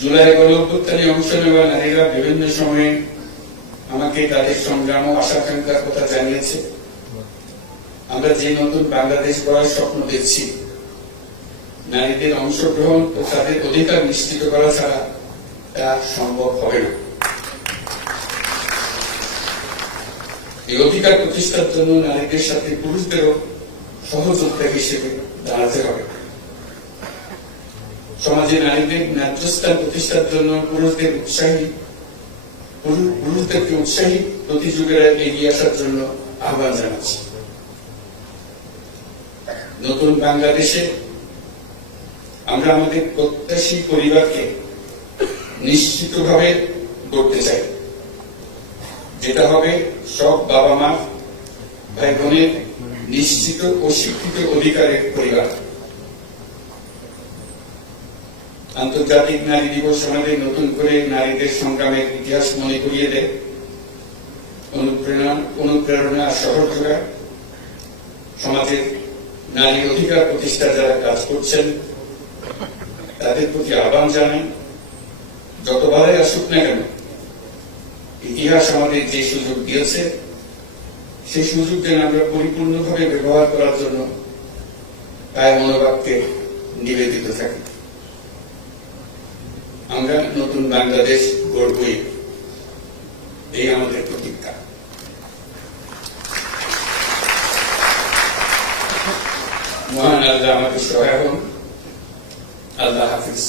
জুলাই গণঅভ্যুত্থানে অংশ নেওয়া নারীরা বিভিন্ন সময়ে আমাকে তাদের সংগ্রাম ও আশাকাঙ্ক্ষার কথা জানিয়েছে। আমরা যে নতুন বাংলাদেশ গড়ার স্বপ্ন দেখছি, নারীদের অংশগ্রহণ ও তাদের অধিকার নিশ্চিত করা ছাড়া তা সম্ভব হবে না। এই অধিকার প্রতিষ্ঠার জন্য নারীদের সাথে পুরুষদেরও সহযোদ্ধা হিসেবে দাঁড়াতে হবে। সমাজে নারীদের ন্যায্য স্থান প্রতিষ্ঠার জন্য পুরুষদেরকে উৎসাহী প্রতিযোগীরা এগিয়ে আসার জন্য আহ্বান জানাচ্ছি। নতুন বাংলাদেশে আমরা আমাদের প্রত্যাশী পরিবারকে নিশ্চিতভাবে গড়তে চাই, যেটা হবে সব বাবা মা ভাই বোনের নিশ্চিত ও স্বীকৃত অধিকারের পরিবার। আন্তর্জাতিক নারী দিবস আমাদের নতুন করে নারীদের সংগ্রামের ইতিহাস মনে করিয়ে দেয়, অনুপ্রেরণা আর শহর যোগায়। সমাজের নারী অধিকার প্রতিষ্ঠা যারা কাজ করছেন তাদের প্রতি আহ্বান জানাই, যত বাধাই আসুক না কেন, ইতিহাস আমাদের যে সুযোগ দিয়েছে সেই সুযোগ যেন আমরা পরিপূর্ণভাবে ব্যবহার করার জন্য তাই মনোভাবকে নিবেদিত থাকি। আমরা নতুন বাংলাদেশ গড়বই, এই আমাদের প্রতিজ্ঞা। মহান আল্লাহ আমাকে সহায় হন। আল্লাহ হাফিজ।